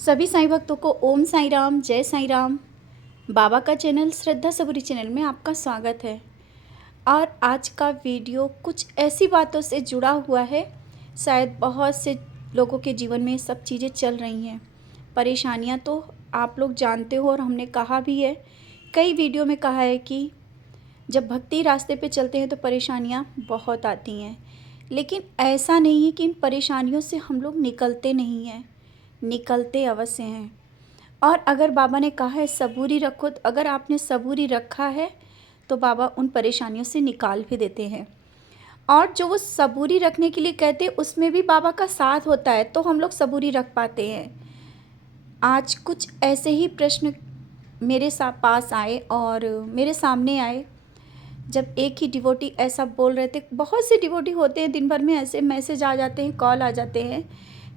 सभी साईं भक्तों को ओम साईं राम, जय साईं राम। बाबा का चैनल श्रद्धा सबूरी चैनल में आपका स्वागत है। और आज का वीडियो कुछ ऐसी बातों से जुड़ा हुआ है, शायद बहुत से लोगों के जीवन में सब चीज़ें चल रही हैं। परेशानियां तो आप लोग जानते हो और हमने कहा भी है, कई वीडियो में कहा है कि जब भक्ति रास्ते पे चलते हैं तो परेशानियां बहुत आती हैं। लेकिन ऐसा नहीं है कि इन परेशानियों से हम लोग निकलते नहीं हैं, निकलते अवश्य हैं। और अगर बाबा ने कहा है सबूरी रखो, तो अगर आपने सबूरी रखा है तो बाबा उन परेशानियों से निकाल भी देते हैं। और जो वो सबूरी रखने के लिए कहते हैं उसमें भी बाबा का साथ होता है, तो हम लोग सबूरी रख पाते हैं। आज कुछ ऐसे ही प्रश्न मेरे पास आए और मेरे सामने आए, जब एक ही डिवोटी ऐसा बोल रहे थे। बहुत से डिवोटी होते हैं, दिन भर में ऐसे मैसेज आ जाते हैं, कॉल आ जाते हैं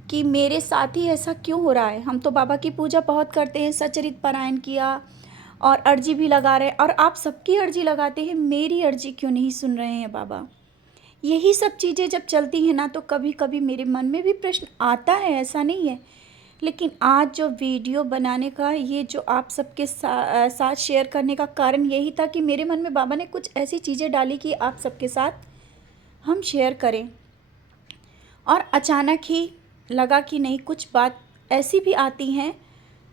कि मेरे साथ ही ऐसा क्यों हो रहा है। हम तो बाबा की पूजा बहुत करते हैं, सचरित पारायण किया और अर्जी भी लगा रहे हैं, और आप सबकी अर्जी लगाते हैं, मेरी अर्जी क्यों नहीं सुन रहे हैं बाबा। यही सब चीज़ें जब चलती हैं ना, तो कभी कभी मेरे मन में भी प्रश्न आता है, ऐसा नहीं है। लेकिन आज जो वीडियो बनाने का, ये जो आप सबके साथ शेयर करने का कारण यही था कि मेरे मन में बाबा ने कुछ ऐसी चीज़ें डाली कि आप सबके साथ हम शेयर करें। और अचानक ही लगा कि नहीं, कुछ बात ऐसी भी आती हैं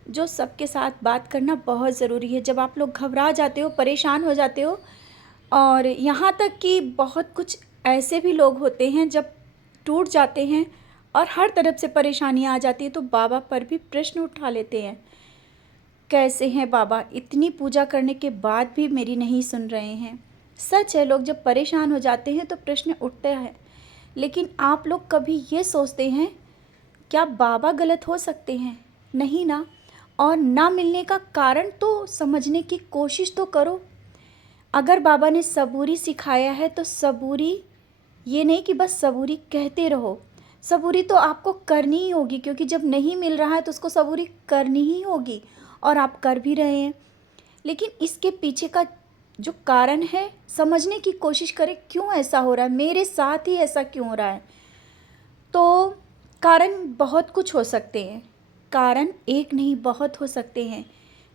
जो सबके साथ बात करना बहुत ज़रूरी है। जब आप लोग घबरा जाते हो, परेशान हो जाते हो, और यहाँ तक कि बहुत कुछ ऐसे भी लोग होते हैं जब टूट जाते हैं और हर तरफ से परेशानियाँ आ जाती हैं, तो बाबा पर भी प्रश्न उठा लेते हैं। कैसे हैं बाबा, इतनी पूजा करने के बाद भी मेरी नहीं सुन रहे हैं। सच है, लोग जब परेशान हो जाते हैं तो प्रश्न उठते हैं। लेकिन आप लोग कभी ये सोचते हैं, क्या बाबा गलत हो सकते हैं? नहीं ना। और ना मिलने का कारण तो समझने की कोशिश तो करो। अगर बाबा ने सबूरी सिखाया है तो सबूरी ये नहीं कि बस सबूरी कहते रहो। सबूरी तो आपको करनी ही होगी, क्योंकि जब नहीं मिल रहा है तो उसको सबूरी करनी ही होगी, और आप कर भी रहे हैं। लेकिन इसके पीछे का जो कारण है, समझने की कोशिश करें, क्यों ऐसा हो रहा है, मेरे साथ ही ऐसा क्यों हो रहा है। तो कारण बहुत कुछ हो सकते हैं, कारण एक नहीं बहुत हो सकते हैं।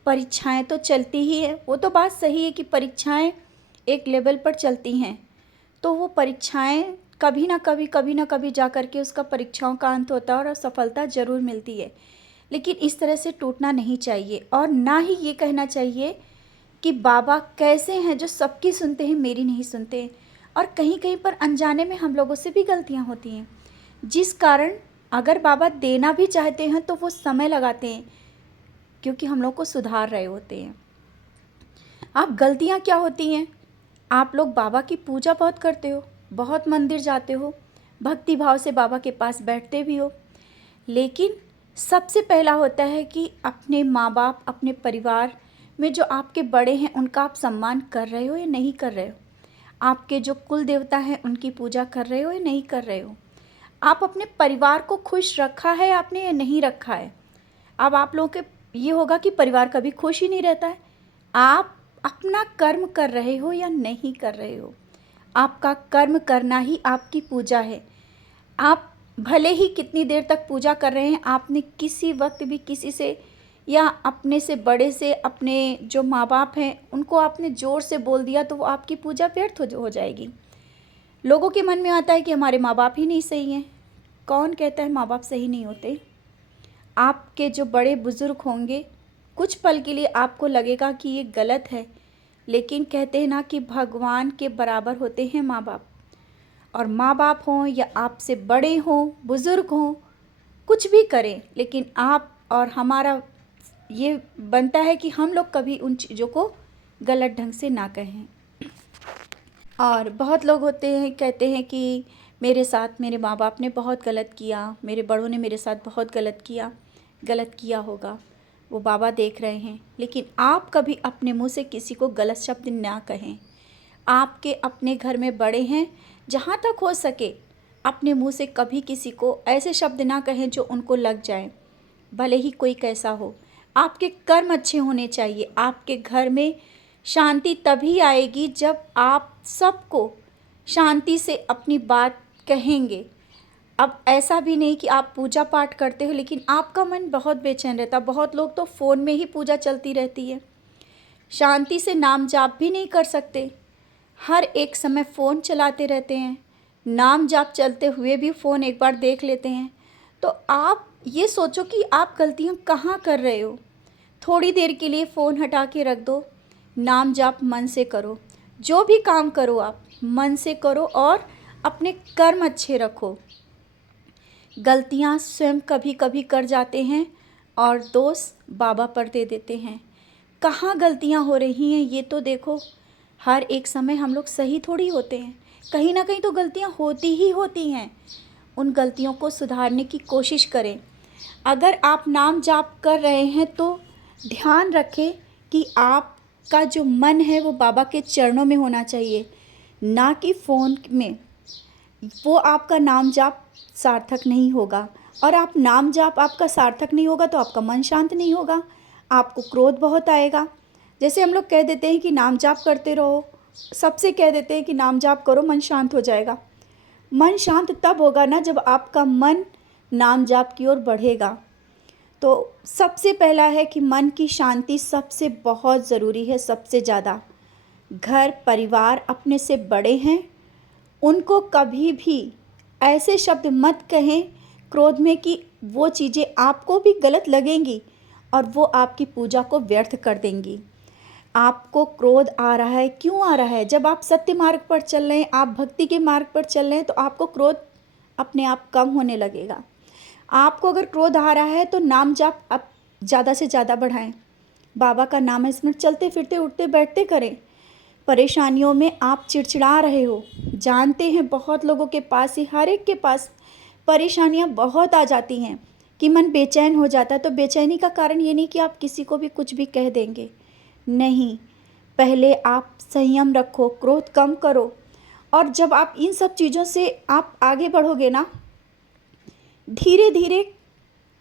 परीक्षाएं तो चलती ही है, वो तो बात सही है कि परीक्षाएं एक लेवल पर चलती हैं, तो वो परीक्षाएं कभी ना कभी जा कर के उसका परीक्षाओं का अंत होता है और सफलता ज़रूर मिलती है। लेकिन इस तरह से टूटना नहीं चाहिए, और ना ही ये कहना चाहिए कि बाबा कैसे हैं जो सबकी सुनते हैं, मेरी नहीं सुनते। और कहीं कहीं पर अनजाने में हम लोगों से भी गलतियां होती हैं, जिस कारण अगर बाबा देना भी चाहते हैं तो वो समय लगाते हैं, क्योंकि हम लोग को सुधार रहे होते हैं। आप गलतियां क्या होती हैं, आप लोग बाबा की पूजा बहुत करते हो, बहुत मंदिर जाते हो, भक्ति भाव से बाबा के पास बैठते भी हो, लेकिन सबसे पहला होता है कि अपने माँ बाप, अपने परिवार में जो आपके बड़े हैं उनका आप सम्मान कर रहे हो या नहीं कर रहे हो। आपके जो कुल देवता हैं उनकी पूजा कर रहे हो या नहीं कर रहे हो। आप अपने परिवार को खुश रखा है आपने या नहीं रखा है। अब आप लोगों के ये होगा कि परिवार कभी खुश ही नहीं रहता है। आप अपना कर्म कर रहे हो या नहीं कर रहे हो। आपका कर्म करना ही आपकी पूजा है। आप भले ही कितनी देर तक पूजा कर रहे हैं, आपने किसी वक्त भी किसी से या अपने से बड़े से, अपने जो माँ बाप हैं उनको आपने ज़ोर से बोल दिया, तो वो आपकी पूजा व्यर्थ हो जाएगी। लोगों के मन में आता है कि हमारे माँ बाप ही नहीं सही हैं। कौन कहता है माँ बाप सही नहीं होते। आपके जो बड़े बुज़ुर्ग होंगे, कुछ पल के लिए आपको लगेगा कि ये गलत है, लेकिन कहते हैं ना कि भगवान के बराबर होते हैं माँ बाप। और माँ बाप हों या आपसे बड़े हों, बुज़ुर्ग हों, कुछ भी करें, लेकिन आप और हमारा ये बनता है कि हम लोग कभी उन चीज़ों को गलत ढंग से ना कहें। और बहुत लोग होते हैं, कहते हैं कि मेरे साथ मेरे माँ बाप ने बहुत गलत किया, मेरे बड़ों ने मेरे साथ बहुत गलत किया होगा, वो बाबा देख रहे हैं। लेकिन आप कभी अपने मुंह से किसी को गलत शब्द ना कहें। आपके अपने घर में बड़े हैं, जहाँ तक हो सके अपने मुंह से कभी किसी को ऐसे शब्द ना कहें जो उनको लग जाए, भले ही कोई कैसा हो। आपके कर्म अच्छे होने चाहिए। आपके घर में शांति तभी आएगी जब आप सबको शांति से अपनी बात कहेंगे। अब ऐसा भी नहीं कि आप पूजा पाठ करते हो लेकिन आपका मन बहुत बेचैन रहता। बहुत लोग तो फ़ोन में ही पूजा चलती रहती है, शांति से नाम जाप भी नहीं कर सकते, हर एक समय फ़ोन चलाते रहते हैं, नाम जाप चलते हुए भी फ़ोन एक बार देख लेते हैं। तो आप ये सोचो कि आप गलतियाँ कहाँ कर रहे हो। थोड़ी देर के लिए फ़ोन हटा के रख दो, नाम जाप मन से करो। जो भी काम करो आप मन से करो और अपने कर्म अच्छे रखो। गलतियाँ स्वयं कभी कभी कर जाते हैं और दोष बाबा पर दे देते हैं। कहाँ गलतियाँ हो रही हैं ये तो देखो। हर एक समय हम लोग सही थोड़ी होते हैं, कहीं ना कहीं तो गलतियाँ होती ही होती हैं। उन गलतियों को सुधारने की कोशिश करें। अगर आप नाम जाप कर रहे हैं तो ध्यान रखें कि आपका जो मन है वो बाबा के चरणों में होना चाहिए, ना कि फ़ोन में। वो आपका नाम जाप सार्थक नहीं होगा, और आप नाम जाप आपका सार्थक नहीं होगा तो आपका मन शांत नहीं होगा, आपको क्रोध बहुत आएगा। जैसे हम लोग कह देते हैं कि नाम जाप करते रहो, सबसे कह देते हैं कि नाम जाप करो मन शांत हो जाएगा। मन शांत तब होगा ना जब आपका मन नाम जाप की ओर बढ़ेगा। तो सबसे पहला है कि मन की शांति सबसे बहुत ज़रूरी है, सबसे ज़्यादा। घर परिवार अपने से बड़े हैं, उनको कभी भी ऐसे शब्द मत कहें क्रोध में कि वो चीज़ें आपको भी गलत लगेंगी और वो आपकी पूजा को व्यर्थ कर देंगी। आपको क्रोध आ रहा है, क्यों आ रहा है? जब आप सत्य मार्ग पर चल रहे हैं, आप भक्ति के मार्ग पर चल रहे हैं, तो आपको क्रोध अपने आप कम होने लगेगा। आपको अगर क्रोध आ रहा है तो नाम जाप आप ज़्यादा से ज़्यादा बढ़ाएं। बाबा का नाम स्मरण चलते फिरते उठते बैठते करें। परेशानियों में आप चिड़चिड़ा रहे हो, जानते हैं बहुत लोगों के पास ही, हर एक के पास परेशानियां बहुत आ जाती हैं कि मन बेचैन हो जाता है। तो बेचैनी का कारण ये नहीं कि आप किसी को भी कुछ भी कह देंगे, नहीं। पहले आप संयम रखो, क्रोध कम करो, और जब आप इन सब चीज़ों से आप आगे बढ़ोगे ना, धीरे धीरे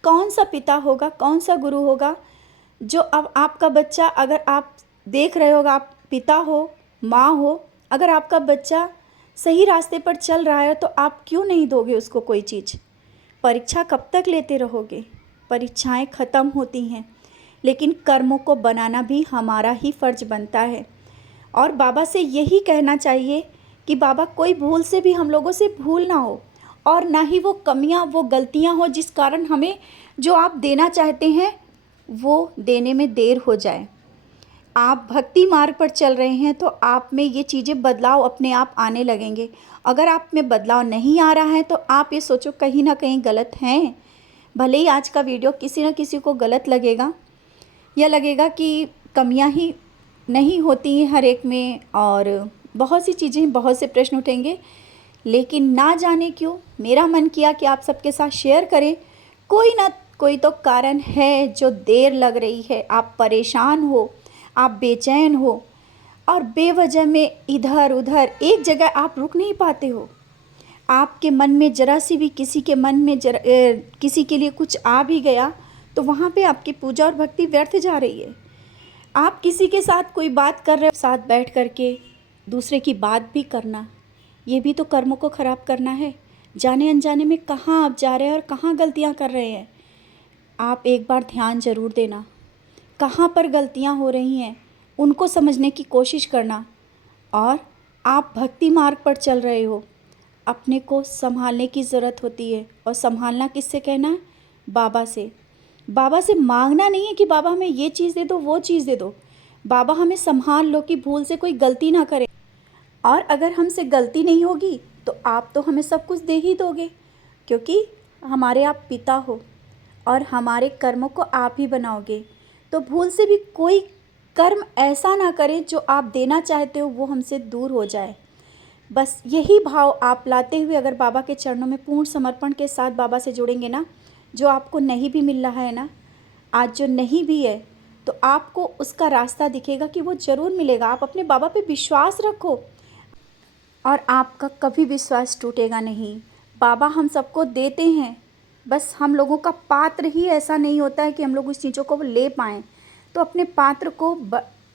कौन सा पिता होगा, कौन सा गुरु होगा जो अब आपका बच्चा, अगर आप देख रहे होगा, आप पिता हो, माँ हो, अगर आपका बच्चा सही रास्ते पर चल रहा है तो आप क्यों नहीं दोगे उसको कोई चीज़? परीक्षा कब तक लेते रहोगे? परीक्षाएं ख़त्म होती हैं, लेकिन कर्मों को बनाना भी हमारा ही फ़र्ज़ बनता है। और बाबा से यही कहना चाहिए कि बाबा कोई भूल से भी हम लोगों से भूल ना हो, और ना ही वो कमियां, वो गलतियां हो जिस कारण हमें जो आप देना चाहते हैं वो देने में देर हो जाए। आप भक्ति मार्ग पर चल रहे हैं तो आप में ये चीज़ें, बदलाव अपने आप आने लगेंगे। अगर आप में बदलाव नहीं आ रहा है तो आप ये सोचो कहीं ना कहीं गलत हैं। भले ही आज का वीडियो किसी न किसी को गलत लगेगा, या लगेगा कि कमियां ही नहीं होती हैं हर एक में, और बहुत सी चीज़ें, बहुत से प्रश्न उठेंगे, लेकिन ना जाने क्यों मेरा मन किया कि आप सबके साथ शेयर करें। कोई ना कोई तो कारण है जो देर लग रही है, आप परेशान हो, आप बेचैन हो, और बेवजह में इधर उधर एक जगह आप रुक नहीं पाते हो। आपके मन में ज़रा सी भी, किसी के मन में किसी के लिए कुछ आ भी गया तो वहाँ पे आपकी पूजा और भक्ति व्यर्थ जा रही है। आप किसी के साथ कोई बात कर रहे हो, साथ बैठ करके दूसरे की बात भी करना, ये भी तो कर्मों को ख़राब करना है। जाने अनजाने में कहाँ आप जा रहे हैं और कहाँ गलतियाँ कर रहे हैं। आप एक बार ध्यान ज़रूर देना, कहाँ पर गलतियाँ हो रही हैं उनको समझने की कोशिश करना। और आप भक्ति मार्ग पर चल रहे हो, अपने को संभालने की ज़रूरत होती है। और संभालना किससे कहना है? बाबा से। बाबा से मांगना नहीं है कि बाबा हमें ये चीज़ दे दो, वो चीज़ दे दो। बाबा हमें संभाल लो कि भूल से कोई गलती ना करे, और अगर हमसे गलती नहीं होगी तो आप तो हमें सब कुछ दे ही दोगे, क्योंकि हमारे आप पिता हो और हमारे कर्मों को आप ही बनाओगे। तो भूल से भी कोई कर्म ऐसा ना करें जो आप देना चाहते हो वो हमसे दूर हो जाए। बस यही भाव आप लाते हुए अगर बाबा के चरणों में पूर्ण समर्पण के साथ बाबा से जुड़ेंगे ना, जो आपको नहीं भी मिल रहा है ना, आज जो नहीं भी है, तो आपको उसका रास्ता दिखेगा कि वो ज़रूर मिलेगा। आप अपने बाबा पे विश्वास रखो और आपका कभी विश्वास टूटेगा नहीं। बाबा हम सबको देते हैं, बस हम लोगों का पात्र ही ऐसा नहीं होता है कि हम लोग उस चीज़ों को ले पाएँ। तो अपने पात्र को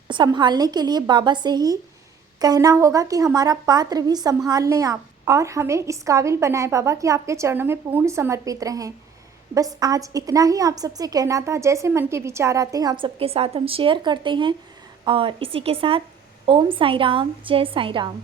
संभालने के लिए बाबा से ही कहना होगा कि हमारा पात्र भी संभाल लें आप, और हमें इस काबिल बनाए बाबा कि आपके चरणों में पूर्ण समर्पित रहें। बस आज इतना ही आप सबसे कहना था। जैसे मन के विचार आते हैं आप सबके साथ हम शेयर करते हैं। और इसी के साथ ओम साई राम, जय साई राम।